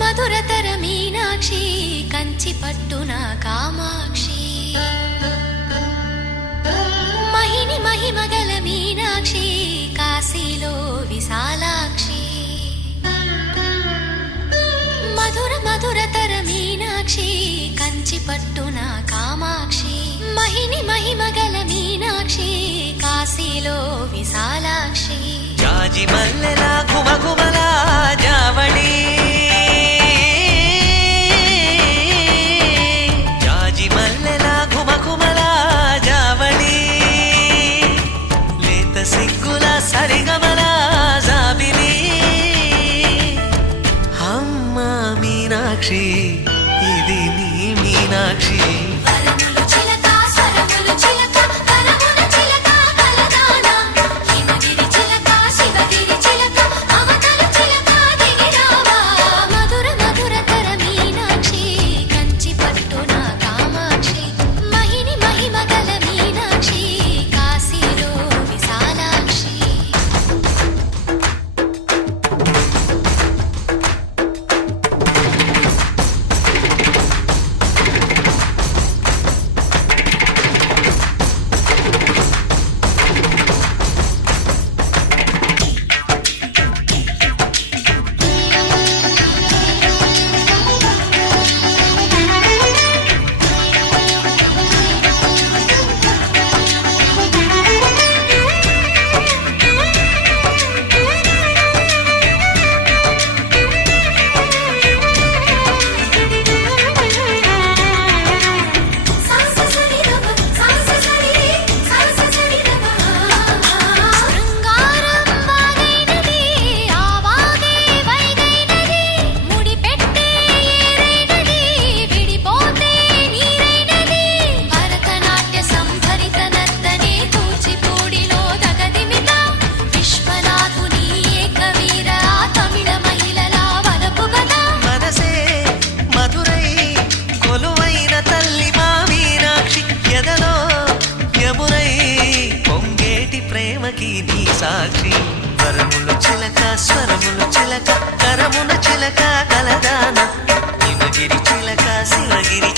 మధురతర మీనాక్షి కంచి పట్టున కామాక్షి మహిని మహిమగల మీనాక్షి కాశీలో విశాలాక్షి మధురతర మీనాక్షి కంచి పట్టున కామాక్షి మహిని మహిమగల మీనాక్షి కాశీలో విశాలాక్షి జాజి మల్లెల ఘుమఘుమల జావళి జాజి మల్లెల ఘుమఘుమల జావళి లేత సిగ్గుల సరిగమల జాబిలి అమ్మ మీనాక్షి ఇది నీ మీనాక్షి సాక్షి వరములు చిలక స్వరములు చిలక కరమున చిలక కలదాన హిమగిరి చిలక శివగిరి